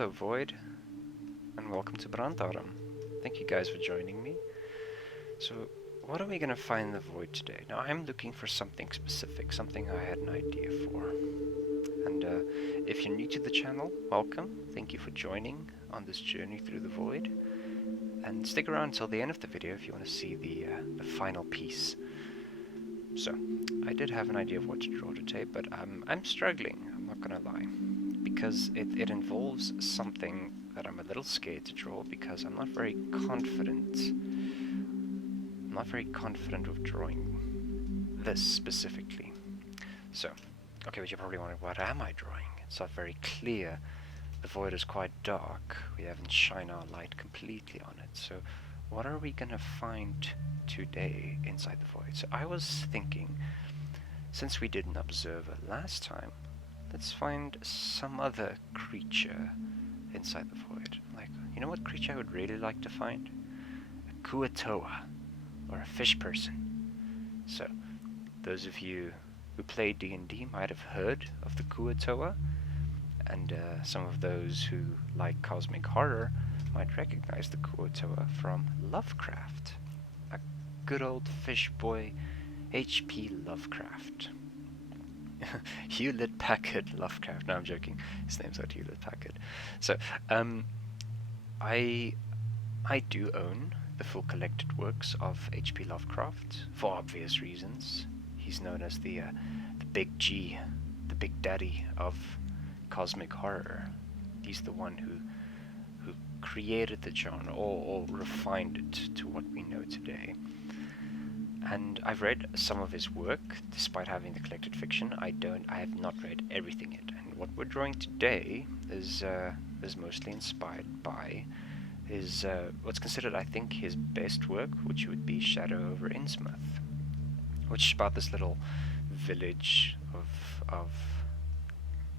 Hello Void, and welcome to Brandarum. Thank you guys for joining me. So, what are we gonna find in the Void today? Now, I'm looking for something specific, something I had an idea for. And if you're new to the channel, welcome. Thank you for joining on this journey through the Void. And stick around until the end of the video if you want to see the final piece. So, I did have an idea of what to draw today, but I'm struggling, I'm not gonna lie. Because it involves something that I'm a little scared to draw because I'm not very confident. I'm not very confident with drawing this specifically. So, okay, but you're probably wondering, what am I drawing? It's not very clear. The void is quite dark. We haven't shined our light completely on it. So, what are we gonna find today inside the void? So I was thinking, since we did an observer last time, let's find some other creature inside the void. Like, you know what creature I would really like to find? A Kua Toa, or a fish person. So, those of you who play D&D might have heard of the Kua Toa, and some of those who like cosmic horror might recognize the Kua Toa from Lovecarft. A good old fish boy, H.P. Lovecarft. Hewlett-Packard Lovecarft. No, I'm joking. His name's not Hewlett-Packard. So, I do own the full collected works of H.P. Lovecraft for obvious reasons. He's known as the Big G, the Big Daddy of cosmic horror. He's the one who created the genre or refined it to what we know today. And I've read some of his work, despite having the collected fiction. I have not read everything yet. And what we're drawing today is mostly inspired by his what's considered, I think, his best work, which would be Shadow over Innsmouth, which is about this little village of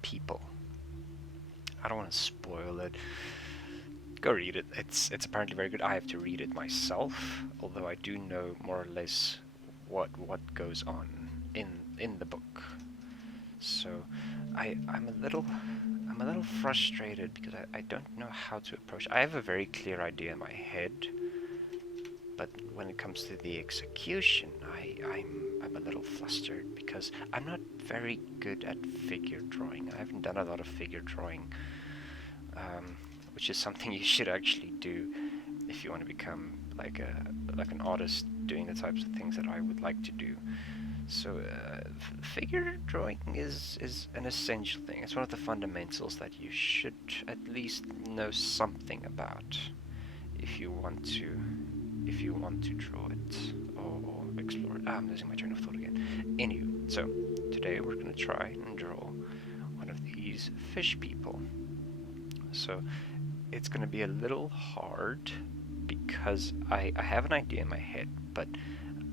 people. I don't want to spoil it. Go read it. It's apparently very good. I have to read it myself, although I do know more or less what goes on in the book. So I'm a little frustrated because I don't know how to approach. I have a very clear idea in my head, but when it comes to the execution, I'm a little flustered because I'm not very good at figure drawing. I haven't done a lot of figure drawing. Which is something you should actually do if you want to become like an artist doing the types of things that I would like to do. So figure drawing is an essential thing. It's one of the fundamentals that you should at least know something about if you want to draw it or explore it. I'm losing my train of thought again. Anyway, so today we're going to try and draw one of these fish people. So it's going to be a little hard because I have an idea in my head, but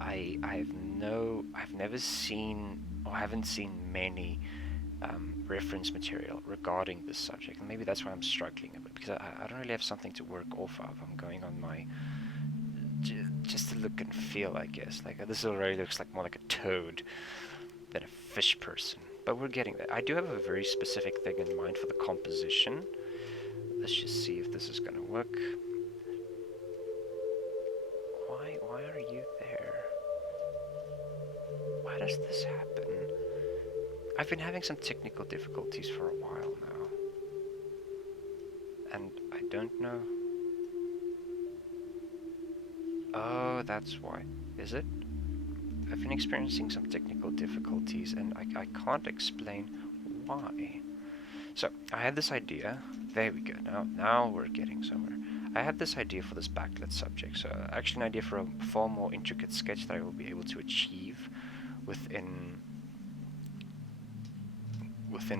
I've never seen or haven't seen many reference material regarding this subject, and maybe that's why I'm struggling a bit because I don't really have something to work off of. I'm going on my just to look and feel, I guess. Like this already looks like more like a toad than a fish person, but we're getting there. I do have a very specific thing in mind for the composition. Let's just see if this is gonna work. Why are you there? Why does this happen? I've been having some technical difficulties for a while now. And I don't know. Oh, that's why. Is it? I've been experiencing some technical difficulties and I can't explain why. So, I had this idea. There we go. Now we're getting somewhere. I had this idea for this backlit subject. So, actually an idea for a far more intricate sketch that I will be able to achieve within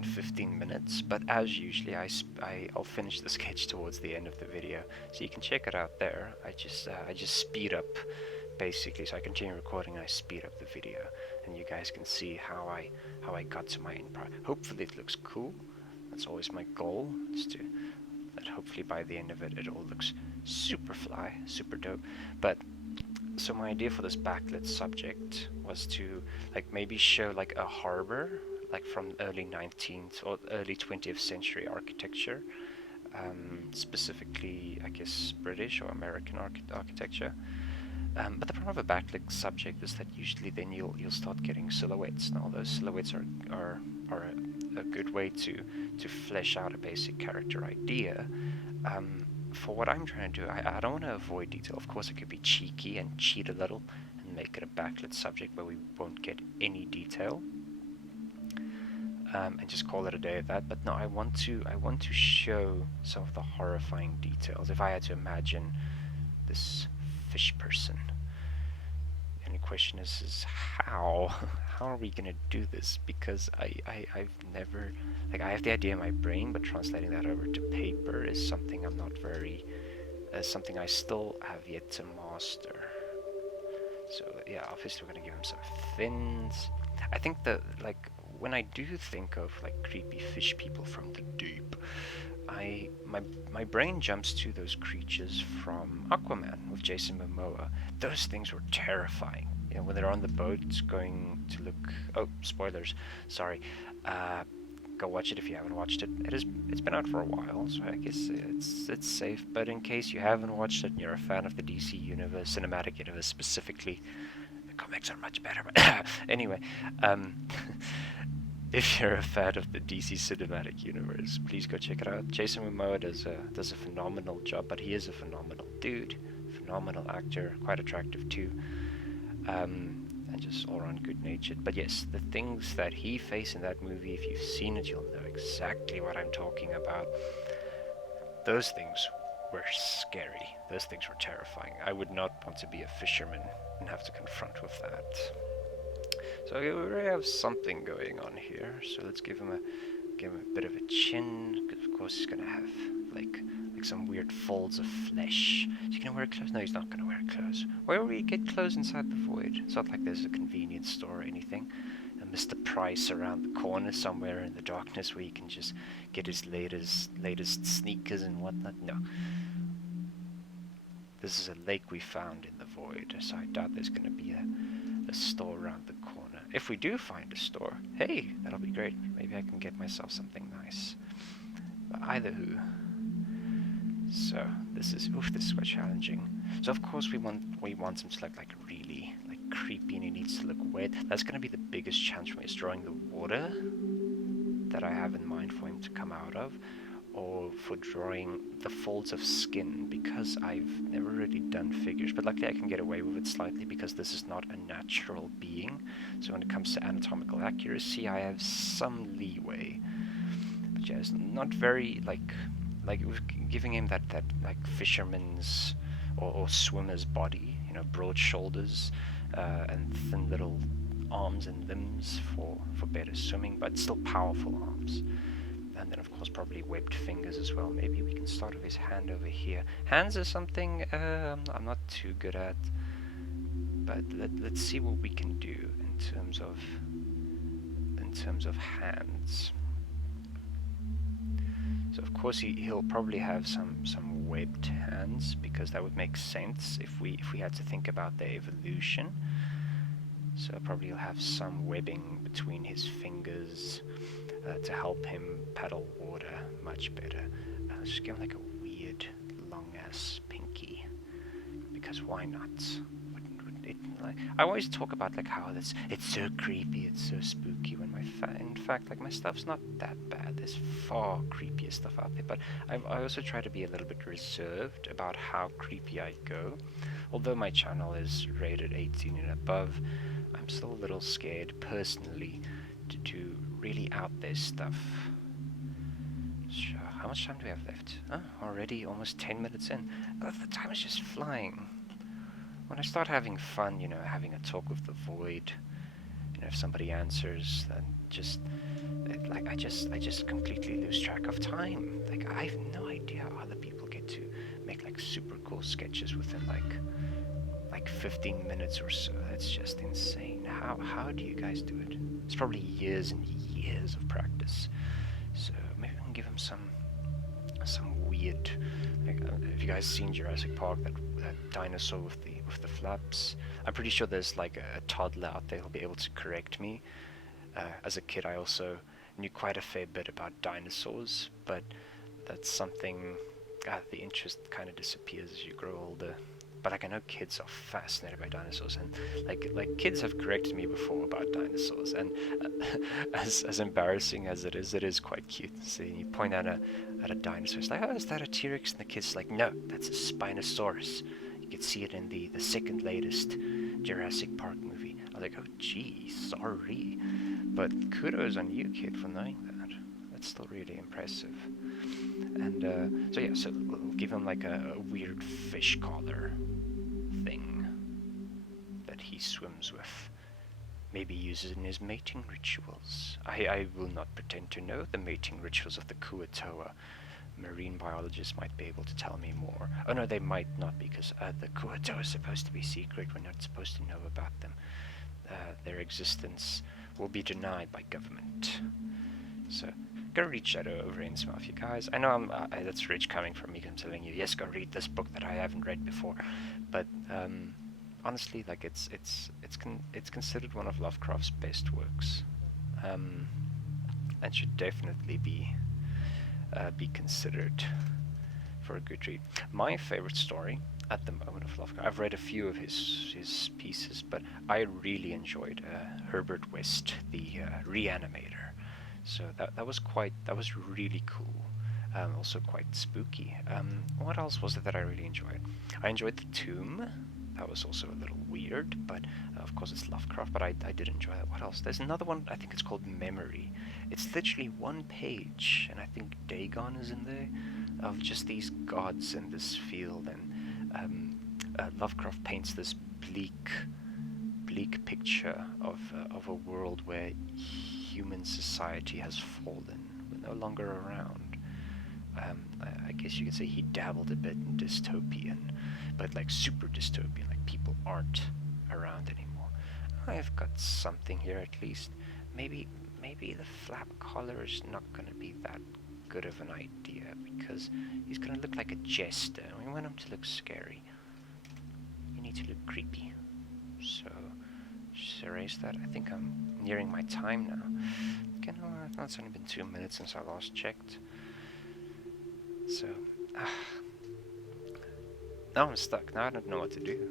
15 minutes. But as usually, I'll finish the sketch towards the end of the video, so you can check it out there. I just speed up, basically. So I continue recording and I speed up the video, and you guys can see how I got to my end product. Hopefully it looks cool. That's always my goal, is to that hopefully by the end of it all looks super fly, super dope. But so my idea for this backlit subject was to like maybe show like a harbor, like from early 19th or early 20th century architecture, specifically, I guess, British or American architecture. But the problem of a backlit subject is that usually then you'll start getting silhouettes. Now those silhouettes are a good way to flesh out a basic character idea. For what I'm trying to do, I don't want to avoid detail. Of course, I could be cheeky and cheat a little and make it a backlit subject where we won't get any detail, and just call it a day at that. But no, I want to show some of the horrifying details. If I had to imagine this fish person, the only question is how are we gonna do this? Because I've never, like, I have the idea in my brain, but translating that over to paper is something I'm not very, something I still have yet to master. So yeah, obviously we're gonna give him some fins. I think that, like, when I do think of like creepy fish people from the deep, my brain jumps to those creatures from Aquaman with Jason Momoa. Those things were terrifying. You know, when they're on the boat going to look. Oh, spoilers. Sorry. Go watch it if you haven't watched it. It's been out for a while, so I guess it's safe. But in case you haven't watched it and you're a fan of the DC universe, cinematic universe specifically, the comics are much better. But anyway, if you're a fan of the DC cinematic universe, please go check it out. Jason Momoa does a phenomenal job, but he is a phenomenal dude, phenomenal actor, quite attractive too, and just all-around good-natured. But yes, the things that he faced in that movie, if you've seen it, you'll know exactly what I'm talking about. Those things were scary. Those things were terrifying. I would not want to be a fisherman and have to confront with that. So we already have something going on here. So let's give him a bit of a chin. Because of course he's gonna have like some weird folds of flesh. Is he gonna wear clothes? No, he's not gonna wear clothes. Where will we get clothes inside the void? It's not like there's a convenience store or anything. And Mr. Price around the corner somewhere in the darkness where he can just get his latest sneakers and whatnot. No. This is a lake we found in the void, so I doubt there's gonna be a store around the corner. If we do find a store, hey, that'll be great. Maybe I can get myself something nice. But either who. So this is quite challenging. So of course we want him to look like really like creepy, and he needs to look wet. That's gonna be the biggest challenge for me, is drawing the water that I have in mind for him to come out of, or for drawing the folds of skin, because I've never really done figures, but luckily I can get away with it slightly because this is not a natural being. So when it comes to anatomical accuracy, I have some leeway. But yeah, it's not very like giving him that like fisherman's or swimmer's body, you know, broad shoulders and thin little arms and limbs for better swimming, but still powerful arms. And then of course probably webbed fingers as well. Maybe we can start with his hand over here. Hands is something I'm not too good at, but let's see what we can do in terms of hands. So of course he'll probably have some webbed hands, because that would make sense if we had to think about their evolution. So probably he'll have some webbing between his fingers to help him paddle water much better. Let's just give him like a weird long-ass pinky, because why not? Wouldn't it, like, I always talk about like how it's so creepy, it's so spooky, when in fact like my stuff's not that bad. There's far creepier stuff out there, but I also try to be a little bit reserved about how creepy I go. Although my channel is rated 18 and above, I'm still a little scared personally to do really out there stuff. So, how much time do we have left? Oh, already almost 10 minutes in. Oh, the time is just flying. When I start having fun, you know, having a talk with the void, you know, if somebody answers, then I just completely lose track of time. Like, I have no idea how other people get to make like super cool sketches within like 15 minutes or so. That's just insane. How do you guys do it? It's probably years and years of practice. So maybe I can give him some weird, like, have you guys seen Jurassic Park, that dinosaur with the flaps? I'm pretty sure there's like a toddler out there who'll be able to correct me. As a kid I also knew quite a fair bit about dinosaurs, but that's something. The interest kind of disappears as you grow older. But like I know kids are fascinated by dinosaurs, and like kids have corrected me before about dinosaurs, and as embarrassing as it is quite cute. So you point at a dinosaur, it's like, oh, is that a T-Rex? And the kid's like, no, that's a Spinosaurus. You could see it in the second latest Jurassic Park movie. I was like, oh gee, sorry, but kudos on you, kid, for knowing that. That's still really impressive. And so yeah, so we'll give him like a weird fish collar thing that he swims with. Maybe uses in his mating rituals. I will not pretend to know the mating rituals of the Kua Toa. Marine biologists might be able to tell me more. Oh no, they might not, because the Kua Toa is supposed to be secret. We're not supposed to know about them. Their existence will be denied by government. So go read Shadow over Innsmouth, you guys. I know that's rich coming from me. I'm telling you, yes, go read this book that I haven't read before. But honestly, like it's considered one of Lovecraft's best works, and should definitely be considered for a good read. My favorite story at the moment of Lovecraft, I've read a few of his pieces, but I really enjoyed Herbert West, the Reanimator. So that was really cool. Also quite spooky. What else was it that I really enjoyed? I enjoyed The Tomb. That was also a little weird, but of course it's Lovecraft, but I did enjoy that. What else? There's another one, I think it's called Memory. It's literally one page, and I think Dagon is in there, of just these gods in this field, and Lovecraft paints this bleak picture of a world where human society has fallen. We're no longer around. I guess you could say he dabbled a bit in dystopian, but like super dystopian, like people aren't around anymore. I've got something here at least. Maybe the flap collar is not going to be that good of an idea, because he's going to look like a jester. We want him to look scary. You need to look creepy. So just erase that. I think I'm nearing my time now. Okay, no, it's only been 2 minutes since I last checked. So, now I'm stuck. Now I don't know what to do.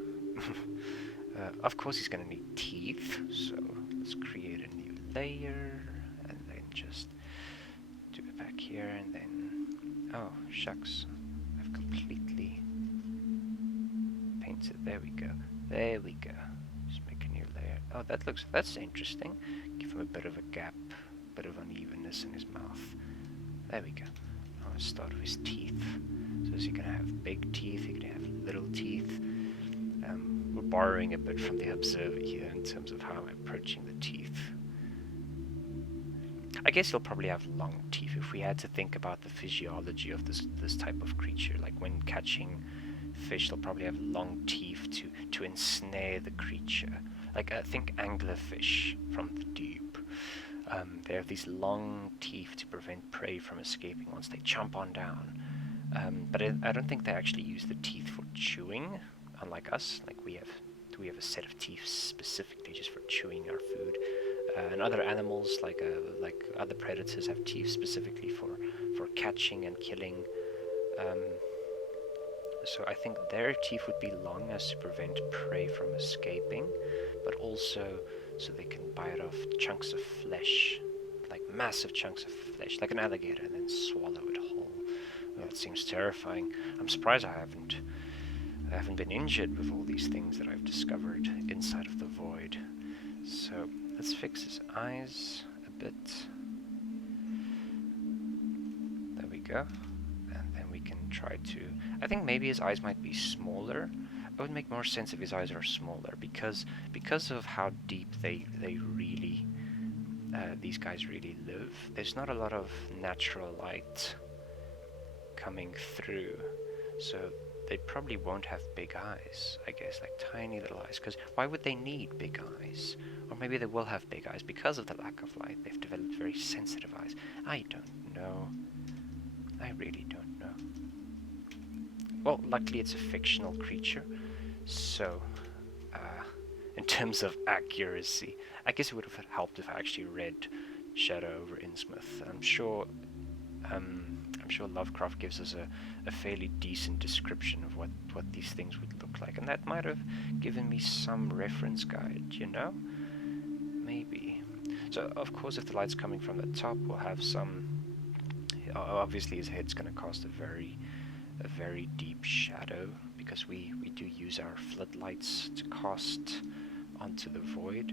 Of course he's gonna need teeth, so let's create a new layer, and then just do it back here, and then, oh, shucks. I've completely painted. There we go. There we go. Just make a new layer. Oh, that's interesting. Give him a bit of a gap, a bit of unevenness in his mouth. There we go. I'll start with his teeth. So is he gonna have big teeth? He gonna have little teeth? We're borrowing a bit from the Observer here in terms of how I'm approaching the teeth. I guess he'll probably have long teeth if we had to think about the physiology of this type of creature. Like when catching fish, they'll probably have long teeth to ensnare the creature. Like think anglerfish from the deep. They have these long teeth to prevent prey from escaping once they chomp on down. But I don't think they actually use the teeth for chewing, unlike us. Like we have a set of teeth specifically just for chewing our food. And other animals, like other predators, have teeth specifically for catching and killing. So I think their teeth would be long as to prevent prey from escaping, but also so they can bite off chunks of flesh, like massive chunks of flesh, like an alligator, and then swallow it whole. Well, that seems terrifying. I'm surprised I haven't been injured with all these things that I've discovered inside of the void. So let's fix his eyes a bit. There we go. And then we can try to... I think maybe his eyes might be smaller. It would make more sense if his eyes are smaller, because of how deep they really... these guys really live. There's not a lot of natural light coming through. So they probably won't have big eyes, I guess, like tiny little eyes, because why would they need big eyes? Or maybe they will have big eyes because of the lack of light. They've developed very sensitive eyes. I don't know. I really don't know. Well, luckily it's a fictional creature, so in terms of accuracy, I guess it would have helped if I actually read Shadow over Innsmouth. I'm sure sure Lovecraft gives us a fairly decent description of what these things would look like, and that might have given me some reference guide, you know? Maybe. So, of course, if the light's coming from the top, we'll have some... Obviously, his head's going to cast a very deep shadow, because we do use our floodlights to cast onto the void.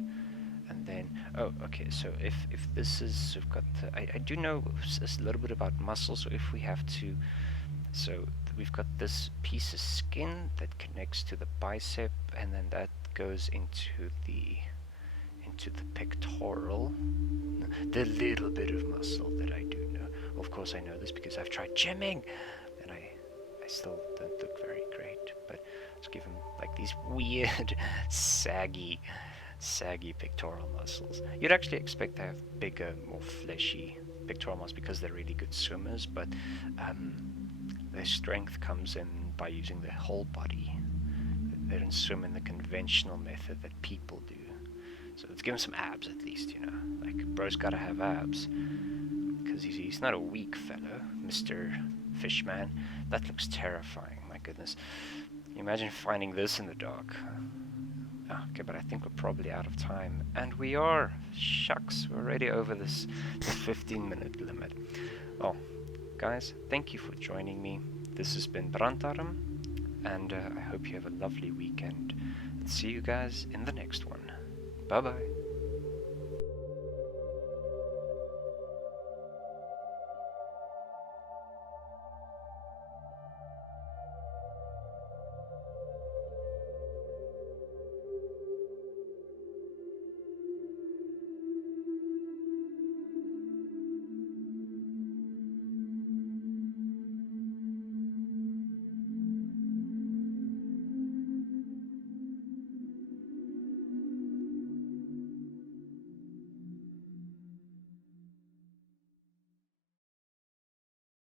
And then, oh, okay, so if this is, we've got, I do know a little bit about muscle, so if we have to, so we've got this piece of skin that connects to the bicep, and then that goes into the pectoral, the little bit of muscle that I do know. Of course I know this because I've tried gymming, and I still don't look very great, but let's give him like these weird, saggy pectoral muscles. You'd actually expect to have bigger, more fleshy pectoral muscles because they're really good swimmers, but their strength comes in by using their whole body. They don't swim in the conventional method that people do. So let's give him some abs at least, you know. Like, bro's gotta have abs, because he's not a weak fellow, Mr. Fishman. That looks terrifying, my goodness. Can you imagine finding this in the dark? Okay, but I think we're probably out of time. And we are. Shucks, we're already over this 15-minute limit. Oh, guys, thank you for joining me. This has been Brantaram, and I hope you have a lovely weekend. And see you guys in the next one. Bye-bye.